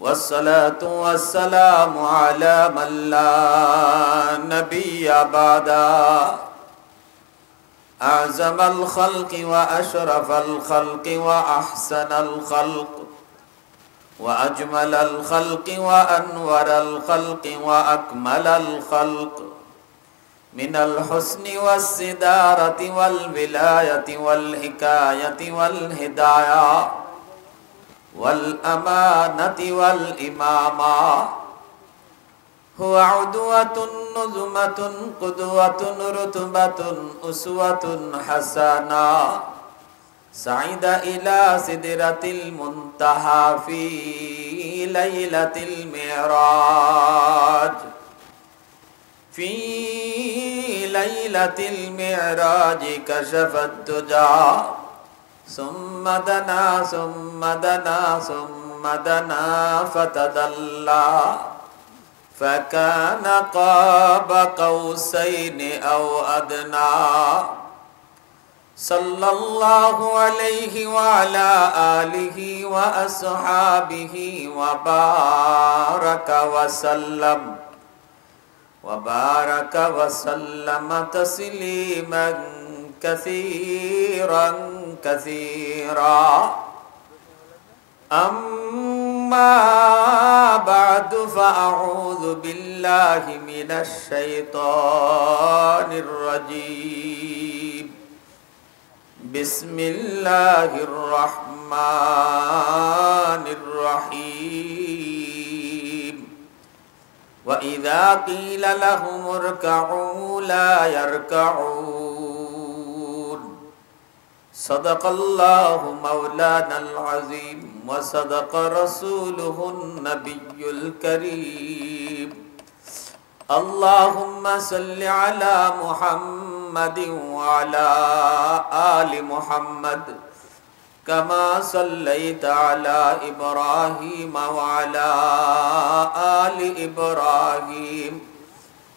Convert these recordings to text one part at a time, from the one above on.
والصلاة والسلام على من لا نبي بعده أعظم الخلق وأشرف الخلق وأحسن الخلق وأجمل الخلق وأنور الخلق وأكمل الخلق من الحسن والصدارة والولاية والحكاية والهداية والأمانة والإمامة هو عدوة نظمة قدوة رتبة أسوة حسنة سعيد إلى سدرة المنتهى في ليلة المعراج في ليلة المعراج كشف الدجى ثم دنا ثم دنا ثم دنا فتدلى فكان قاب قوسين أو أدنى صلى الله عليه وعلى آله وأصحابه وبارك وسلم تسليما كثيرا كثيرا أما بعد فأعوذ بالله من الشيطان الرجيم بسم الله الرحمن الرحيم وإذا قيل لهم اركعوا لا يركعون صدق الله مولانا العظيم وصدق رسوله النبي الكريم اللهم صل على محمد وعلى آل محمد كما صليت على إبراهيم وعلى آل إبراهيم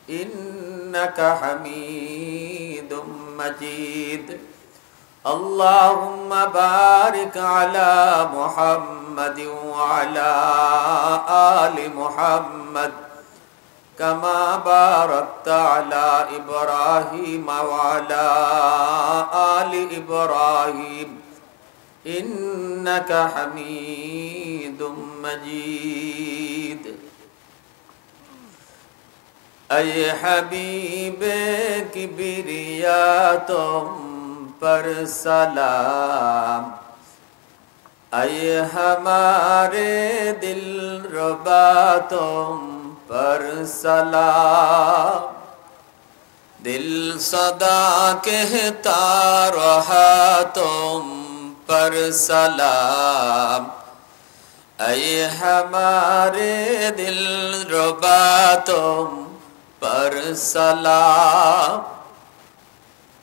إنك حميد مجيد اللهم بارك على محمد وعلى آل محمد كما باركت على إبراهيم وعلى آل إبراهيم إنك حميد مجيد أي حبيب كبریا تم پر سلام أي ہمارے دل ربا تم پر سلام دل صدا کہتا رہا تم پر سلام اے ہمارے دل ربا تم پر سلام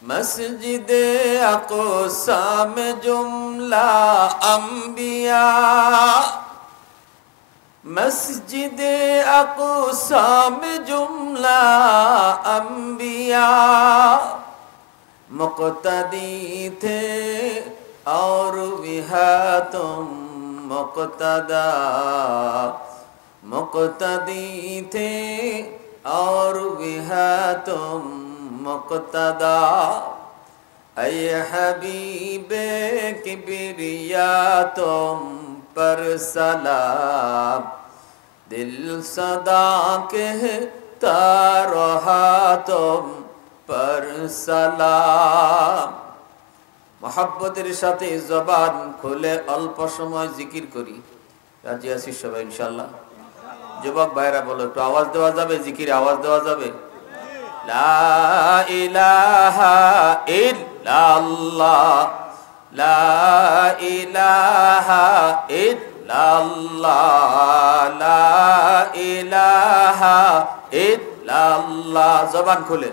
مسجد اقصی میں جملہ انبیاء مسجد اقصی میں جملہ انبیاء مقتدی تھے اور وہاں تم مقتدا مقتدی تھے اور وہاں تم مقتدا اے حبیب کبریا تم پر سلام دل صدا کہتا رہا تم پر سلام মহব্বতের সাথে জবান খুলে অল্প সময় জিকির করি রাজি আছি সবাই ইনশাআল্লাহ যুবক ভাইরা বলো একটু আওয়াজ দেওয়া যাবে জিকিরে আওয়াজ দেওয়া যাবে লা ইলাহা ইল্লাল্লাহ লা ইলাহা ইল্লাল্লাহ লা ইলাহা ইল্লাল্লাহ জবান খুলে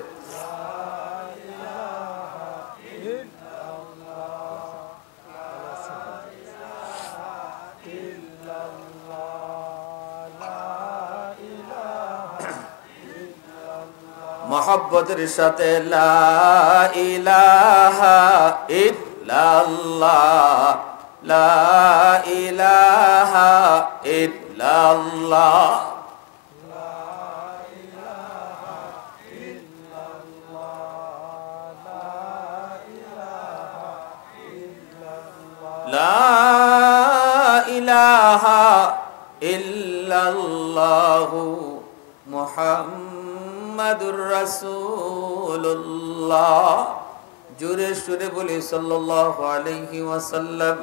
मोहब्बतेर साथे ला इलाहा इल्लल्लाह ला इलाहा ইল্লাল্লাহ লা ইলাহা ইল্লাল্লাহু মুহাম্মাদুর রাসূলুল্লাহ। জোরে সুরে বলি সাল্লাল্লাহু আলাইহি ওয়াসাল্লাম।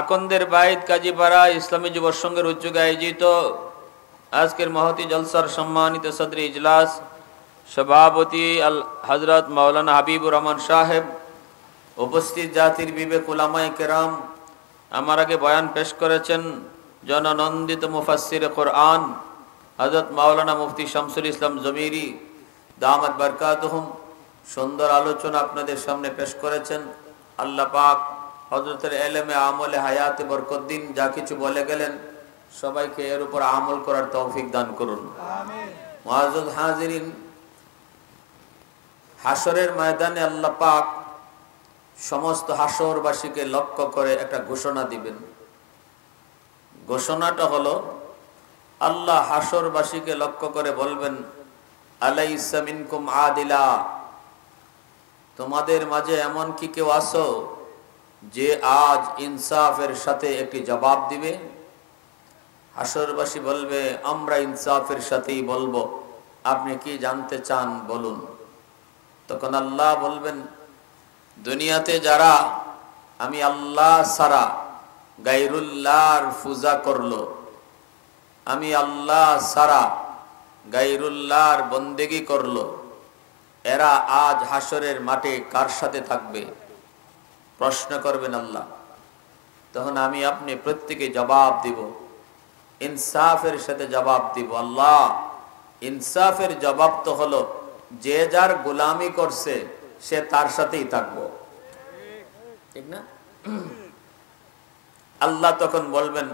আকন্দের বাইত কাজীপাড়া ইসলামী যুব সংঘের উদ্যোগে আয়োজিত আজকের মহতি জলসার সম্মানিত সদর ইজলাস সভাপতি আল হযরত মাওলানা হাবিবুর রহমান সাহেব, উপস্থিত জাতির বিবেক উলামায়ে কেরাম, আমার আগে বয়ান পেশ করেছেন জননন্দিত মুফাসসিরে কোরআন হযরত মাওলানা মুফতি শামসুল ইসলাম জমিরি দামাত বরকাতুহুম। সুন্দর আলোচনা আপনাদের সামনে পেশ করেছেন। আল্লাহ পাক হযরতের ইলমে আমলে হায়াতে বরকত দিন। যা কিছু বলে গেলেন সবাইকে এর উপর আমল করার তৌফিক দান করুন, আমিন। মুআজ্জাজ হাজিরিন, হাশরের ময়দানে আল্লাহ পাক সমস্ত হাশরবাসীকে লক্ষ্য করে একটা ঘোষণা দিবেন। ঘোষণাটা হলো আল্লাহ হাশরবাসীকে লক্ষ্য করে বলবেন, আলাইসা মিনকুম আদিলা, তোমাদের মাঝে এমন কি কেউ আছো যে আজ ইনসাফের সাথে একটি জবাব দিবে? হাশরবাসী বলবে, আমরা ইনসাফের সাথেই বলবো, আপনি কি জানতে চান বলুন। তখন আল্লাহ বলবেন, দুনিয়াতে যারা আমি আল্লাহ ছাড়া গায়রুল্লাহর পূজা করলো, আমি আল্লাহ ছাড়া গায়রুল্লাহর বন্দেগী করলো, এরা আজ হাশরের মাঠে কার সাথে থাকবে? প্রশ্ন করবেন আল্লাহ। তখন আমি আপনি প্রত্যেকে জবাব দিব, ইনসাফের সাথে জবাব দিব। আল্লাহ, ইনসাফের জবাব তো হলো যে যার গোলামি করছে সে তার সাথেই থাকবো, ঠিক না? আল্লাহ তখন বলবেন,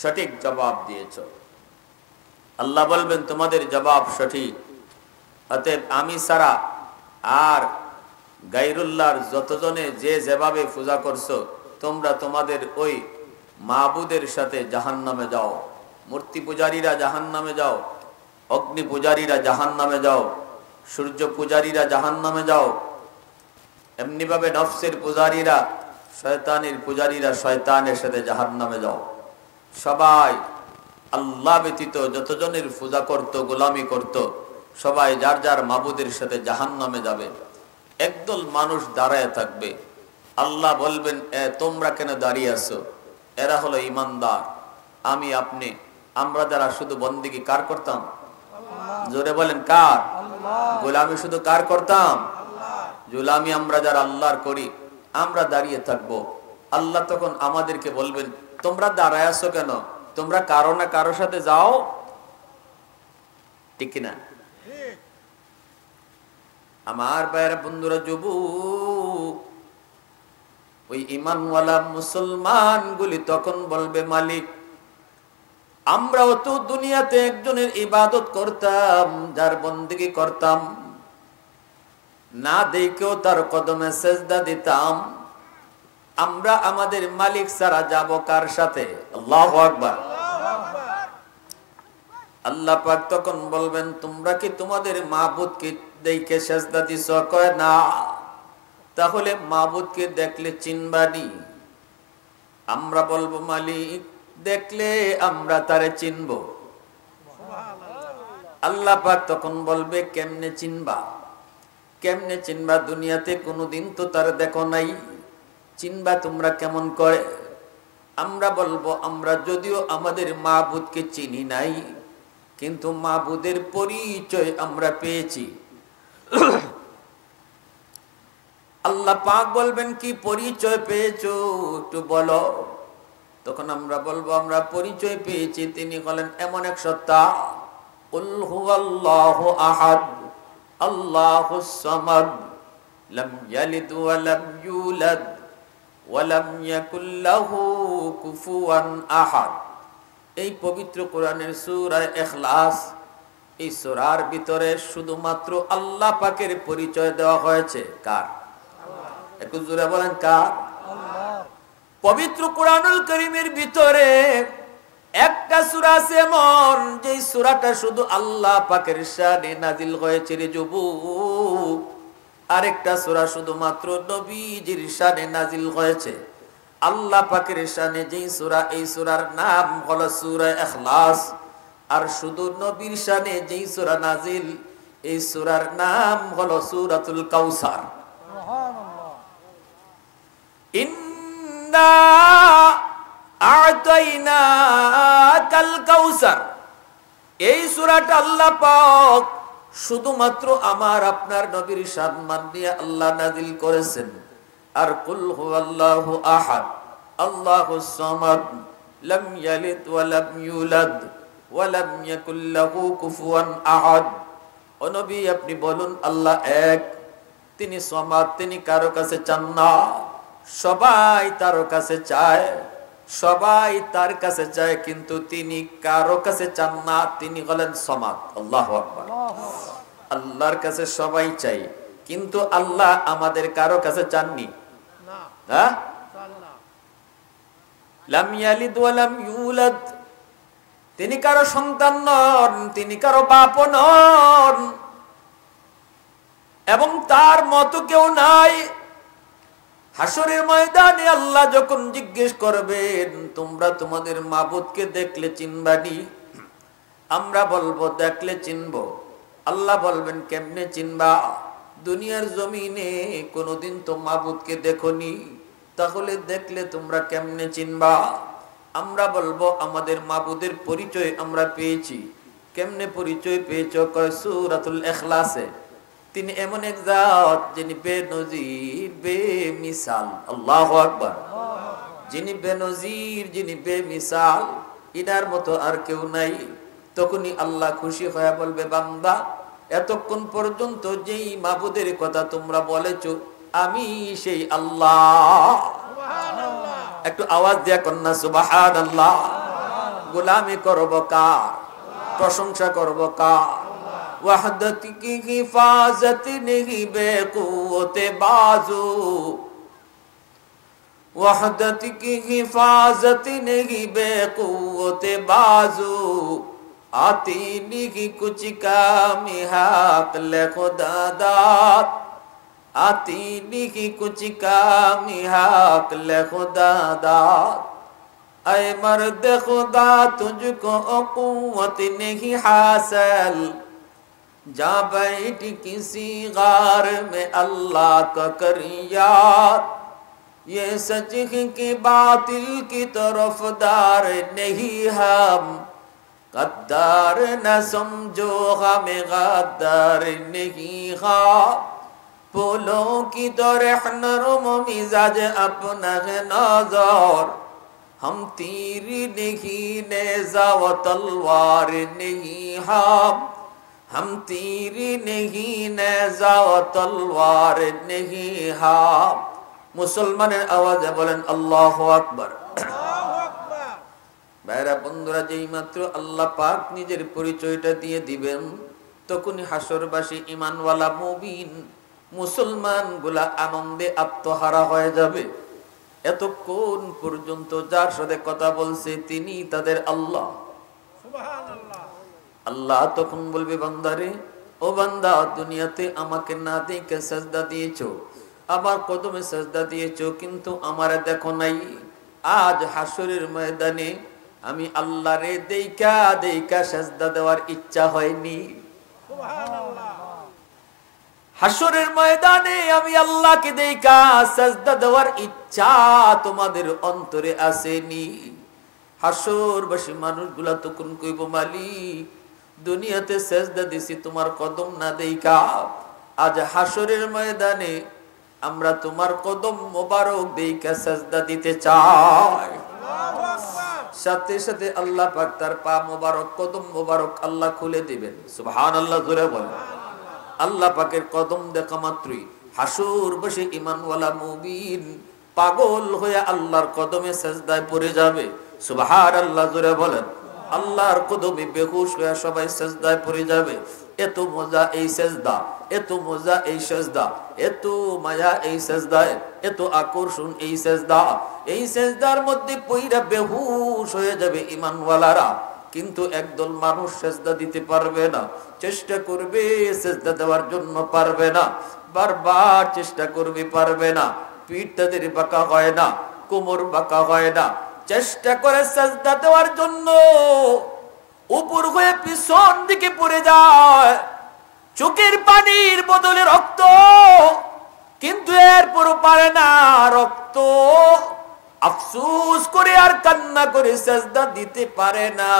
সঠিক জবাব দিয়েছ। আল্লাহ বলবেন, তোমাদের জবাব সঠিক। অতএব আমি ছাড়া আর গায়রুল্লাহর যতজনে যে যেভাবে পূজা করছো, তোমরা তোমাদের ওই মাবুদের সাথে জাহান্নামে যাও। মূর্তি পূজারীরা জাহান্নামে যাও, অগ্নি পূজারীরা জাহান্নামে যাও, সূর্য পূজারীরা জাহান্নামে যাও। এমনি ভাবে নফসের পূজারীরা, শয়তানের পূজারীরা শয়তানের সাথে জাহান্নামে যাও। সবাই আল্লাহ ব্যতীত যতজনের পূজা করত, গোলামি করত, সবাই যার যার মাবুদের সাথে জাহান্নামে যাবে। একদল মানুষ দাঁড়ায় থাকবে। আল্লাহ বলবেন, তোমরা কেন দাঁড়িয়ে আছো? এরা হলো ইমানদার। আমি আপনি, আমরা যারা শুধু বন্দেগী কার করতাম? জোরে বলেন, কার? গোলামি শুধু কার করতাম? গোলামি আমরা যারা আল্লাহর করি, আমরা দাঁড়িয়ে থাকবো। আল্লাহ তখন আমাদেরকে বলবেন, তোমরা দাঁড়ায় আছো কেন? তোমরা কারো না কারোর সাথে যাও, ঠিক কিনা? আমার ভাইয়েরা, বন্ধুরা, যুবক, ওই ঈমানওয়ালা মুসলমান গুলি তখন বলবে, মালিক, আমরাও তো দুনিয়াতে একজনের ইবাদত করতাম, যার বন্দেগী করতাম, না দেখেও তার কদমে সেজদা দিতাম। আমরা আমাদের মালিক ছাড়া যাব কার সাথে? আল্লাহু আকবার। আল্লাহ পাক তখন বলবেন, তোমরা কি তোমাদের মাবুদকে দেখে সেজদা দিছ? কয় না। তাহলে মাবুদকে দেখলে চিনবানি? আমরা বলবো, মালিক, দেখলে আমরা তারে চিনব। আল্লাহ পাক তখন বলবে, কেমনে চিনবা? কেমনে চিনবা? দুনিয়াতে কোনোদিন তো তার দেখো নাই, চিনবা তোমরা কেমন করে? আমরা বলবো, আমরা যদিও আমাদের মাবুদকে চিনি নাই, কিন্তু মাবুদের পরিচয় আমরা পেয়েছি। আল্লাহ পাক বলবেন, কি পরিচয় পেয়েছো একটু বলো। তখন আমরা বলবো, আমরা পরিচয় পেয়েছি, তিনি হলেন এমন এক সত্তা, কুল হুয়াল্লাহু আহাদ আল্লাহুস সামাদ লাম ইয়ালিদ ওয়া লাম ইউলাদ ওয়া লাম ইয়াকুল লাহু কুফুয়ান আহাদ। এই পবিত্র কোরআনের সূরা ইখলাস, এই সূরার ভিতরে শুধুমাত্র আল্লাহ পাকের পরিচয় দেওয়া হয়েছে। কার? একটু জোরে বলেন, কার? পবিত্র কোরআনুল কারীমের ভিতরে একটা সূরা আছে এমন যে সূরাটা শুধু আল্লাহ পাকের শানে নাজিল হয়েছে রে যুবক। আরেকটা সূরা শুধুমাত্র নবীজির শানে নাজিল হয়েছে। আল্লাহ পাকের শানে যেই সূরা, এই সূরার নাম হলো সূরা ইখলাস। আর শুধু নবীর শানে যেই সূরা নাজিল, এই সূরার নাম হলো সূরাতুল কাউসার। সুবহানাল্লাহ। ইন্না আ'তাইনাকাল কাউসার, এই সূরাটা আল্লাহ পাক শুধুমাত্র আমার আপনার নবীর সম্মান দিয়ে আল্লাহ নাজিল করেছেন। আর কুল হুয়াল্লাহু আহাদ আল্লাহুস সামাদ লাম ইয়ালিদ ওয়া লাম ইউলাদ ওয়া লাম ইয়াকুল লাহু কুফুয়ান আহাদ। ও নবী, আপনি বলুন আল্লাহ এক, তিনি সামাদ, তিনি কারো কাছে চান না। সবাই তার কাছে চায়, সবাই তার কাছে চায়, কিন্তু তিনি কারো কাছে চান না। তিনি হলেন সামাদ। আল্লাহু আকবার। আল্লাহর কাছে সবাই চাই, কিন্তু আল্লাহ আমাদের কারো কাছে চাননি। হ্যাঁ, লাম ইয়ালিদ ওয়া লাম ইউলাদ, তিনি কারো সন্তান নন, তিনি কারো বাপ নন, এবং তার মতো কেউ নাই। হাসরের ময়দানে আল্লাহ যখন জিজ্ঞেস করবেন, তোমরা তোমাদের মাবুদকে দেখলে চিনবানি? আমরা বলবো দেখলে চিনবো। আল্লাহ বলবেন কেমনে চিনবা? দুনিয়ার জমিনে কোনোদিন তো মাবুদকে দেখোনি, তাহলে দেখলে তোমরা কেমনে চিনবা? আমরা বলবো আমাদের মাবুদের পরিচয় আমরা পেয়েছি। কেমনে পরিচয় পেয়েছো? কয় সূরাতুল ইখলাসে। তিনি এমন এক জাত যিনি বেনজির বেমিসাল। আল্লাহু আকবার। যিনি বেনজির, যিনি বেমিসাল, ইনার মতো আর কেউ নাই। তখনই আল্লাহ খুশি হয়ে বলবে, বান্দা, এতক্ষণ পর্যন্ত যেই মাবুদের কথা তোমরা বলেছো, আমি সেই আল্লাহ। একটু আওয়াজ দিয়া কন্যা সুবহানাল্লাহ। গোলামি করব কার? প্রশংসা করব কার? वहदत की हिफाजत नहीं बेकुवते बाजू, वहदत की हिफाजत नहीं बेकुवते बाजू, आती नहीं कुछ कामी हक ले खुदा दात, आती नहीं कुछ कामी हक ले खुदा दात। ऐ मर्द खुदा तुझको कुव्वत नहीं हासिल, जा बैठ किसी गार में अल्लाह का कर याद, ये सच है कि बातिल की तरफदार नहीं हम, गद्दार न समझो हमें गद्दार नहीं हम, फूलों की तरह नरम मिजाज अपना है नज़र, हम तीर नहीं नेज़ा व तलवार नहीं हम तीर नहीं नेज़ा व तलवार नहीं हम। মুসলমানের আওয়াজে বলেন আল্লাহু আকবার। ভাইরা বন্ধুরা, যেই মাত্র আল্লাহ পাক নিজের পরিচয়টা দিয়ে দিবেন, তখনই হাসরবাসী ঈমানওয়ালা মুমিন মুসলমান গুলা আনন্দে আত্মহারা হয়ে যাবে। এতক্ষণ পর্যন্ত যার সাথে কথা বলছে তিনি তাদের আল্লাহ। সুবহানাল্লাহ। আল্লাহ তখন বলবে, বান্দারে, ও বান্দা, দুনিয়াতে আমাকে না দেখে সাজদা দিয়েছো, আমার কদমে সাজদা দিয়েছো, কিন্তু আমারে দেখো নাই। আজ হাসরের ময়দানে আমি আল্লাহরে দেইকা দেইকা সাজদা দেওয়ার ইচ্ছা হয়নি। সুবহানাল্লাহ। হাসরের ময়দানে আমি আল্লাহকে দেইকা সাজদা দেওয়ার ইচ্ছা তোমাদের অন্তরে আসেনি। হাসরবাসী মানুষগুলা তখন কইব, মালিক, দুনিয়াতে সাজদা দিছি তোমার কদম না দেইকা, আজ হাসরের ময়দানে আমরা তোমার কদম মোবারক দেইকা সাজদা দিতে চাই। সাথে সাথে আল্লাহ পাক তার পা মোবারক, কদম মোবারক আল্লাহ খুলে দিবেন। সুবহানাল্লাহ, জোরে বলেন। আল্লাহ পাকের কদম দেখা মাত্রই হাসরবাসী ঈমানওয়ালা মুমিন পাগল হয়ে আল্লাহর কদমে সাজদায় পড়ে যাবে। সুবহানাল্লাহ, জোরে বলেন। আল্লাহর কদমে বেহুশ হয়ে সবাই সাজদায় পড়ে যাবে। এত মজা এই সেজদা, এত মজা এই সেজদা, এত মায়া এই সেজদায়, এত আকর্ষণ এই সেজদা। এই সেজদার মধ্যে পইরা বেহুশ হয়ে যাবে ঈমানওয়ালারা, কিন্তু একদল মানুষ সেজদা দিতে পারবে না, চেষ্টা করবে সেজদা দেওয়ার জন্য পারবে না, বারবার চেষ্টা করবে পারবে না, পিঠ তাদের বাঁকা হয় না, কোমর বাঁকা হয় না, চেষ্টা করে সেজদা দেওয়ার জন্য উপর হয়ে পিছন দিকে পড়ে যায়, চোখের পানির বদলে রক্ত, কিন্তু এরপরও পারে না রক্ত, আফসোস করে আর কান্না করে সেজদা দিতে পারে না,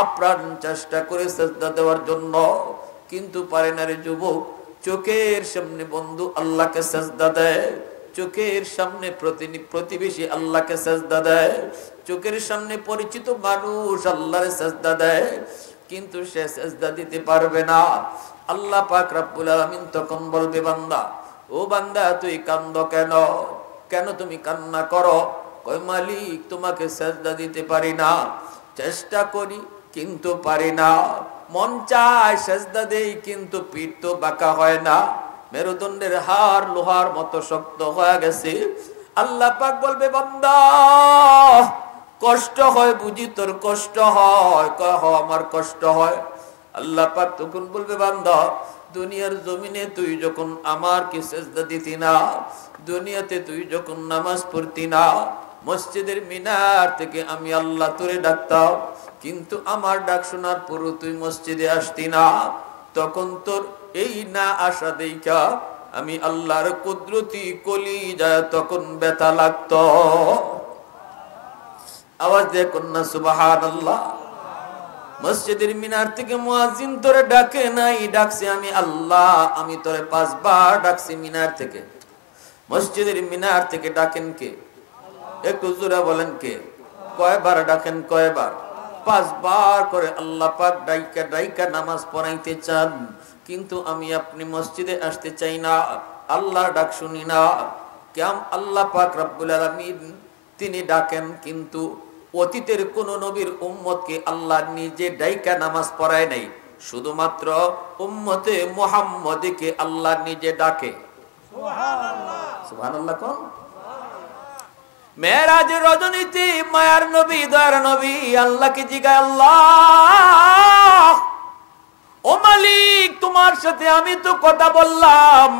আপ্রাণ চেষ্টা করে সেজদা দেওয়ার জন্য, কিন্তু পারে না রে যুবক। চোখের সামনে বন্ধু আল্লাহকে সেজদা দেয়, চোখের সামনে প্রতিবেশী আল্লাহকে সেজদা দেয়, চোখের সামনে পরিচিত মানুষ আল্লাহর সেজদা দেয়, কিন্তু সে সেজদা দিতে পারবে না। আল্লাহ পাক রব্বুল আলামিন তখন বলবে, বান্দা, ও বান্দা তুই কান্দ কেন, কেন তুমি কান্না করো? কয় মালিক, তোমাকে সেজদা দিতে পারি না, চেষ্টা করি কিন্তু পারি না, মন চায় সেজদা দেই কিন্তু পিঠ তো বাঁকা হয় না, মেরুদণ্ডের হাড় লোহার মতো শক্ত হয়ে গেছে। আল্লাহ পাক বলবে, বান্দা কষ্ট হয় বুঝি, তোর কষ্ট হয়? কয় হ, আমার কষ্ট হয়। আল্লাহ পাক তখন বলবে, বান্দা দুনিয়ার জমিনে তুই যখন আমার কি সেজদা দিতি না, দুনিয়াতে তুই যখন নামাজ পড়তি না, মসজিদের মিনার থেকে আমি আল্লাহ তোরে ডাকতাম, কিন্তু আমার ডাক শোনার পরও তুই মসজিদে আসতি না, তখন তোর এই না আসা দেখা আমি আল্লাহর কুদরতি কলিজায় তখন ব্যথা লাগতো। আওয়াজ দিয়ে কন্যা সুবহানাল্লাহ। মসজিদের মিনার থেকে মুয়াজ্জিন তোরে ডাকে নাই, ডাকছে আমি আল্লাহ, আমি তোরে 5 বার ডাকছি মিনার থেকে। মসজিদের মিনার থেকে ডাকেন কে? একটু জোরে বলেন কে? কয়বার ডাকেন? কয়বার? 5 বার করে আল্লাহ পাক ডাইকা ডাইকা নামাজ পড়াইতে চান, কিন্তু আমি আপনি মসজিদে আসতে চাই না, আল্লাহর ডাক শুনি না। কেমন আল্লাহ পাক রব্বুল আলামিন তিনি ডাকেন, কিন্তু অতীতের কোন নবীর উম্মতকে আল্লাহ নিজে ডাইকা নামাজ পড়ায় নাই, শুধুমাত্র উম্মতে মুহাম্মদকে আল্লাহ নিজে ডাকে। সুবহানাল্লাহ, সুবহানাল্লাহ কোন? মেরাজের রজনীতে মায়ার নবী, দয়ার নবী আল্লাহকে জিগায়, আল্লাহ ও মালিক, তোমার সাথে আমি তো কথা বললাম,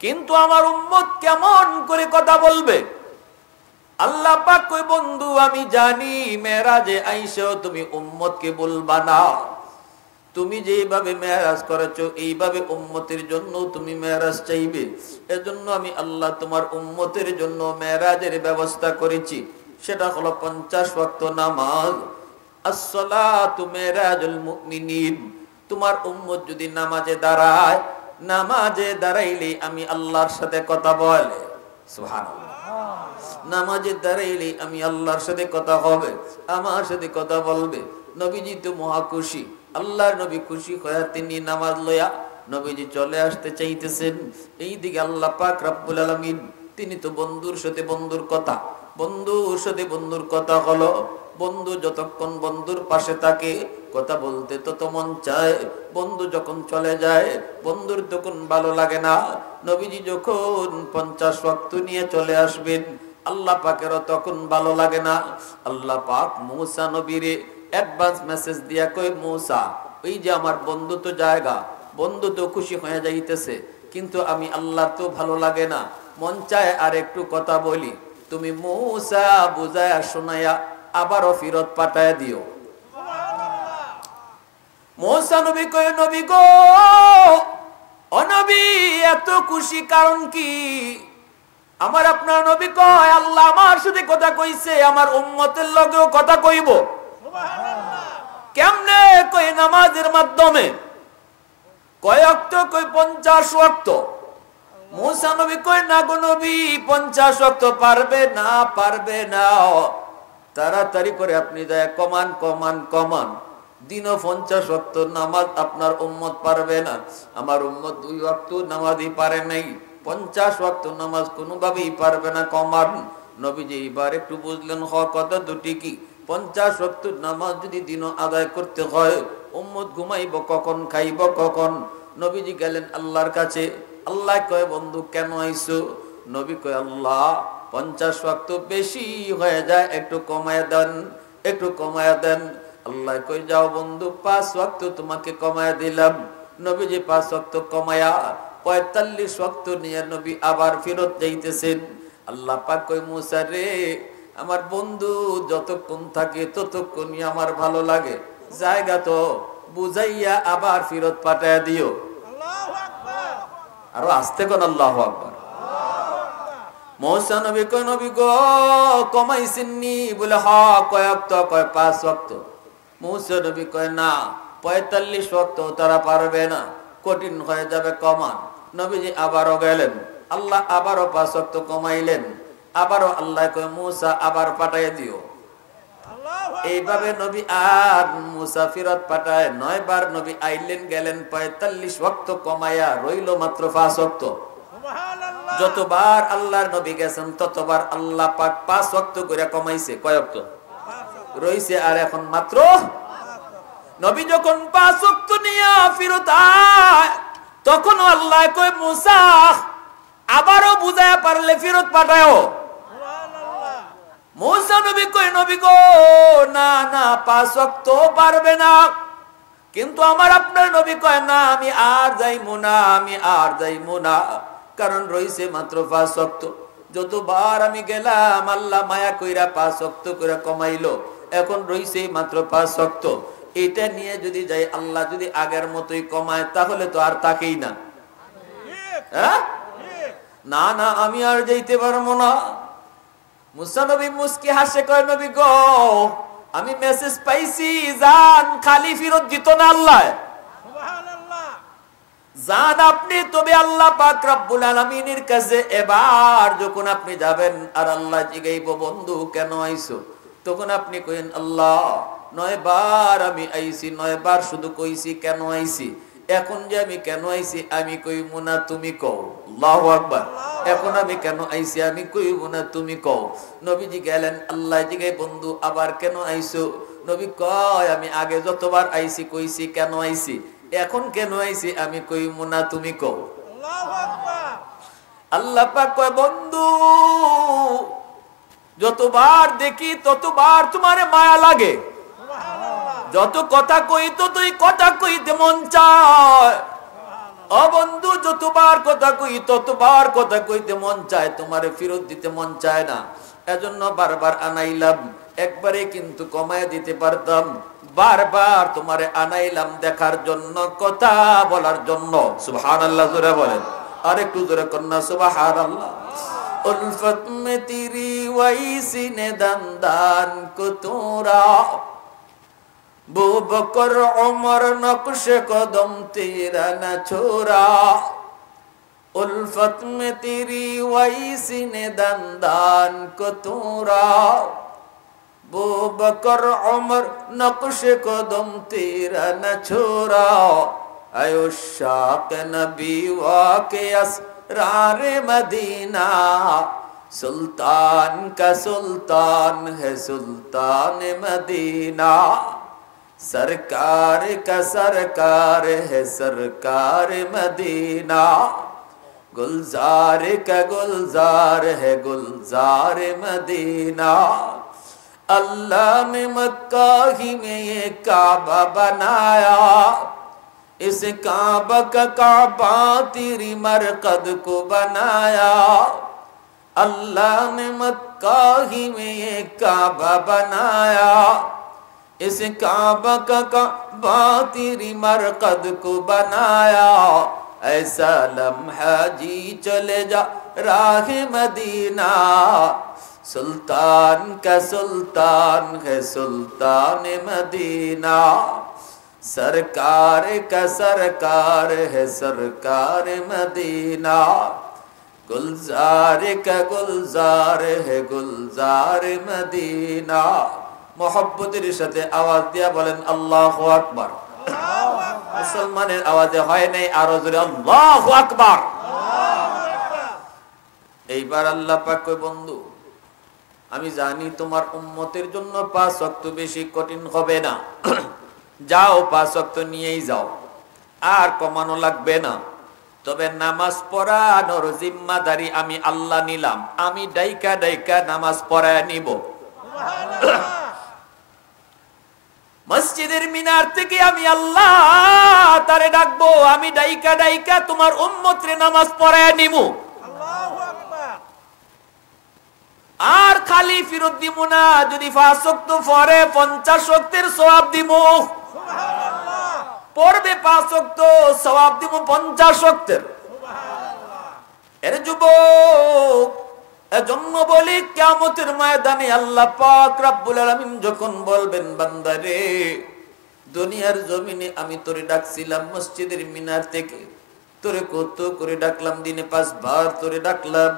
কিন্তু আমার উম্মত কেমন করে কথা বলবে? আল্লাহ পাক কই, বন্ধু আমি জানি মেরাজে আইসাও তুমি উম্মতকে বলবা না, তুমি যেভাবে মেরাজ করেছো এইভাবে উম্মতের জন্য তুমি মেরাজ চাইবে, এজন্য আমি আল্লাহ তোমার উম্মতের জন্য মেরাজের ব্যবস্থা করেছি, সেটা হলো 50 ওয়াক্ত নামাজ। আসসালাতু মেরাজুল মুমিনিন। তোমার উম্মত যদি নামাজে দাঁড়ায়, নামাজে দাঁড়াইলে আমি আল্লাহর সাথে কথা বলে, সুবহানাল্লাহ, নামাজে দাঁড়াইলে আমি আল্লাহর সাথে কথা হবে, আমার সাথে কথা বলবে। নবীজি তো মহা খুশি, আল্লাহর নবী খুশি হয়ে তিনি নামাজ লয়া নবীজি চলে আসতে চাইতেছেন। এইদিকে আল্লাহ পাক রব্বুল আলামিন তিনি তো বন্ধুর সাথে বন্ধুর কথা, বন্ধুর সাথে বন্ধুর কথা হলো, বন্ধু যতক্ষণ বন্ধুর পাশে থাকে কথা বলতে তত মন চায়, বন্ধু যখন চলে যায় বন্ধুর তখন ভালো লাগে না। নবীজি যখন 50 ওয়াক্ত নিয়ে চলে আসবেন, আল্লাহ পাকেরও তখন ভালো লাগে না। আল্লাহ পাক মূসা নবীরে অ্যাডভান্স মেসেজ দিয়া কই, মূসা ওই যে আমার বন্ধু তো জায়গা, বন্ধু তো খুশি হয়ে যাইতেছে, কিন্তু আমি আল্লাহ তো ভালো লাগে না, মন চায় আর একটু কথা বলি, তুমি মূসা বুঝায়া শোনায়া আবারও ফিরত পাঠায় দিও। মূসা নবী কই, নবী গো, ও নবী এত খুশি কারণ কি? আমার আপনার নবী কয়, আল্লাহ আমার সাথে কথা কইছে, আমার উম্মতের লগেও কথা কইব। কেমনে? কই নামাজের মাধ্যমে। কয় ওয়াক্ত? কই 50 ওয়াক্ত। মূসা নবী কই, না গো নবী 50 ওয়াক্ত পারবে না, পারবে না, তাড়াতাড়ি করে আপনি যায় কমান কমান কমান, দিনও 50 ওয়াক্ত নামাজ আপনার উম্মত পারবে না, আমার উম্মত 2 ওয়াক্ত নামাজই পারে নাই, 50 ওয়াক্ত নামাজ কোনোভাবেই পারবে না, কমান। নবীজি এবার একটু বুঝলেন, কথা দুটি কি? 50 ওয়াক্ত নামাজ যদি দিন আদায় করতে হয়, উম্মত ঘুমাইব কখন, খাইব কখন? নবীজি গেলেন আল্লাহর কাছে। আল্লাহ কয়, বন্ধু কেন আইছো? নবী কয়, আল্লাহ 50 ওয়াক্ত বেশি হয়ে যায়, একটু কমায় দেন, একটু কমায় দেন। আল্লাহ কয়, যাও বন্ধু, 5 ওয়াক্ত তোমাকে কমায় দিলাম। নবীজি 5 ওয়াক্ত কমায়া 45 ওয়াক্ত নিয়ে নবী আবার ফেরত যাইতেছেন। আল্লাহ পাক কয়, মুসা রে, আমার বন্ধু যতক্ষণ থাকে ততক্ষণই আমার ভালো লাগে, জায়গা তো বুঝাইয়া আবার ফেরত পাঠায় দিও। আরো আস্তে কোন আল্লাহু আকবার। মুসা নবী কয়, নবী গো কমাইছেননি? বলে হ। কয় ওয়াক্ত? কয় 5 ওয়াক্ত। মুসা নবী কয়, না, 45 ওয়াক্ত তারা পারবে না, কঠিন হয়ে যাবে, কমান। নবীজি আবারও গেলেন, আল্লাহ আবারও 5 ওয়াক্ত কমাইলেন। আবারও আল্লাহ কয়, মুসা আবার পাঠায় দিও। এইভাবে নবী আর মুসা ফেরত পাঠায় 9 বার নবী আইলেন, গেলেন, 45 ওয়াক্ত কমায়া রইল মাত্র 5 ওয়াক্ত। যতবার আল্লাহর নবী গেছেন ততবার আল্লাহ পাক 5 ওয়াক্ত করে কমাইছে। কয় ওয়াক্ত রইছে? আর এখন মাত্র। নবী যখন 5 ওয়াক্ত নিয়ে ফেরত আয়, তখন আল্লাহ কয়, মুসা আবারও বুঝায়া পারলে ফেরত পাঠাও। মুসা নবী কয়, নবী গো না না, 5 ওয়াক্ত পারবে না। কিন্তু আমার আপনার নবী কয়, না, আমি আর যাইমু না, আমি আর যাইমু না, কারণ রইছে মাত্র 5 ওয়াক্ত। যতবার আমি গেলাম আল্লাহ মায়া কইরা 5 ওয়াক্ত করে কমাইলো, এখন রইছে মাত্র 5 ওয়াক্ত। এটা নিয়ে যদি যাই, আল্লাহ যদি আগের মতোই কমায় তাহলে তো আর তাকেই না। হ্যাঁ, না না, আমি আর যাইতে পারবো না। মুসা নবী মুস্কি হাসে, কয়, নবী গো আমি মেসেজ পাইছি, জান খালি ফেরত দিত না আল্লাহ, জান আপনি। তবে আল্লাহ পাক রব্বুল আলামিনের কাছে এবার যখন আপনি যাবেন আর আল্লাহ জিগাইব, বন্ধু কেন আইছো? তখন আপনি কইেন, আল্লাহ 9 বার আমি আইছি, 9 বার শুধু কইছি কেন আইছি। এখন যে আমি কেন আইছি আমি কইব না, তুমি কও। আল্লাহু আকবার। এখন আমি কেন আইছি আমি কইব না, তুমি কও। নবীজি গেলেন, আল্লাহ জিগাই, বন্ধু আবার কেন আইছো? নবী কয়, আমি আগে যতবার আইছি কইছি কেন আইছি, এখন কেন আইছি আমি কইব না, তুমি কও। আল্লাহু আকবার। আল্লাহ পাক কয়, বন্ধু যতবার দেখি ততবার তোমারে মায়া লাগে, যত কথা কই ততই কথা কইতে মন চায়। ও বন্ধু, যতবার কথা কই ততবার কথা কইতে মন চায়, তোমারে ফেরত দিতে মন চায় না। এজন্য বারবার আনাইলাম, একবারে কিন্তু কমায় দিতে পারতাম, বারবার তোমারে আনাইলাম দেখার জন্য, কথা বলার জন্য। সুবহানাল্লাহ, জোরে বলেন, আর একটু জোরে কন্যা সুবহানাল্লাহ। উলফত মে তেরি ওয়াইসি নে দন্দান কো তোরা, बू बकर उमर नक्श कदम तेरा न छोरा, उल्फत में तेरी वैसी ने दंदान को तोरा, बू बकर उमर नक्श कदम तेरा न छोरा, आयो शाक नबी वाके असरार मदीना, सुल्तान का सुल्तान है सुल्तान मदीना, सरकार का सरकार है सरकार मदीना, गुलजार का गुलजार है गुलजार मदीना, अल्लाह ने मक्का ही में ये काबा बनाया, इस काबा का काबा तेरी मरकद को बनाया, अल्लाह ने मक्का ही में ये काबा बनाया, इस काबा का काबा तेरी मरकद को बनाया, ऐसा लम्हा जी चले जा राह मदीना, सुल्तान का सुल्तान है सुल्तान मदीना, सरकार का सरकार है सरकार मदीना, गुलजार का गुलजार है गुलजार मदीना। मोहब्बतेर साथे आवाज दिया बोलेन अल्लाहु আকবার। মুসলমানের আওয়াজে হয় নাই, আরো জোরে আল্লাহু আকবার। এইবার আল্লাহ পাক কয়, বন্ধু আমি জানি তোমার উম্মতের জন্য 5 ওয়াক্ত বেশি কঠিন হবে না। যাও 5 ওয়াক্ত নিয়েই যাও, আর কমানো লাগবে না। তবে নামাজ পড়ানোর জিম্মাদারি আমি আল্লাহ নিলাম, আমি ডাইকা ডাইকা নামাজ পড়ায় নিব। মসজিদের মিনার থেকে আমি আল্লাহ তারে ডাকবো, আমি ডাইকা ডাইকা তোমার উম্মতরে নামাজ পড়ায় নিব। আর খালি ফিরত দিব না, যদি 5 ওয়াক্ত পড়ে 50 ওয়াক্তের সওয়াব দিব। পড়বে 5 ওয়াক্ত, সওয়াব দিব 50 ওয়াক্তের। এর যুবক, এজন্য বলি কিয়ামতের ময়দানে আল্লাহ পাক রব্বুল আলামিন যখন বলবেন, বান্দারে দুনিয়ার জমিনে আমি তোরে ডাকছিলাম মসজিদের মিনার থেকে, তোরে কত করে ডাকলাম, দিনে 5 বার তোরে ডাকলাম,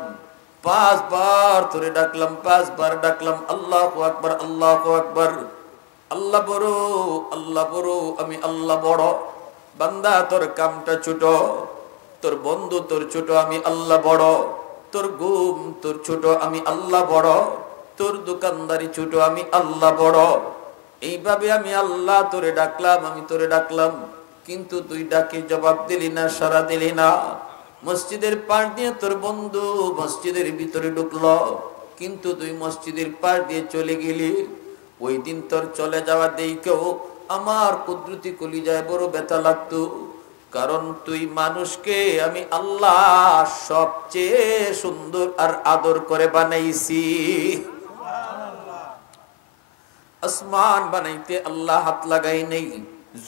5 বার তোরে ডাকলাম, 5 বার ডাকলাম, আল্লাহু আকবার, আল্লাহু আকবার। আল্লাহ বড়, আল্লাহ বড়, আমি আল্লাহ বড়। বান্দা তোর কামটা ছোট, তোর বন্ধু তোর ছোট, আমি আল্লাহ বড়। তোর ঘুম তোর ছোট, আমি আল্লাহ বড়। তোর দোকানদারি ছোট, আমি আল্লাহ বড়। এইভাবে আমি আল্লাহ তোরে ডাকলাম, আমি তোরে ডাকলাম, কিন্তু তুই ডাকে জবাব দিলি না, সাড়া দিলি না। মসজিদের পাশ দিয়ে তোর বন্ধু মসজিদের ভিতরে ঢুকলো, কিন্তু তুই মসজিদের পাশ দিয়ে চলে গেলি। ওই দিন তোর চলে যাওয়া দেখেও আমার কুদরতি কলিজায় বড় ব্যথা লাগতো, কারণ তুই মানুষকে আমি আল্লাহ সবচেয়ে সুন্দর আর আদর করে বানাইছি। আসমান বানাইতে আল্লাহ হাত লাগাই নেই,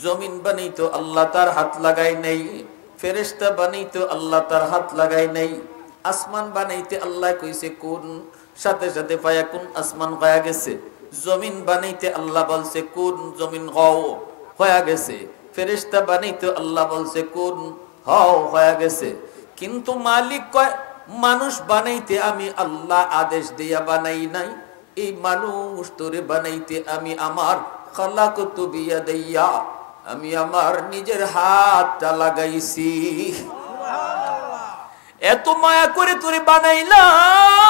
জমিন বানাইতো আল্লাহ তার হাত লাগাই নেই, ফেরেশতা বানাইতো আল্লাহ তার হাত লাগাই নেই। আসমান বানাইতে আল্লাহ কইছে কোন, সাথে সাথে ফায়াকুন, আসমান হয়ে গেছে। জমিন বানাইতে আল্লাহ বলছে কোন, জমিন হও, হয়ে গেছে। ফেরেশতা বানাইতে আল্লাহ বলছে কোন, হও, হয়ে গেছে। কিন্তু মালিক কয় মানুষ বানাইতে আমি আল্লাহ আদেশ দিয়া বানাই নাই, এই মানুষ তোরে বানাইতে আমি আমার খালাকতু বিয়াদাইয়া, আমি আমার নিজের হাতটা লাগাইছি। এত মায়া করে তোরে বানাইলাম,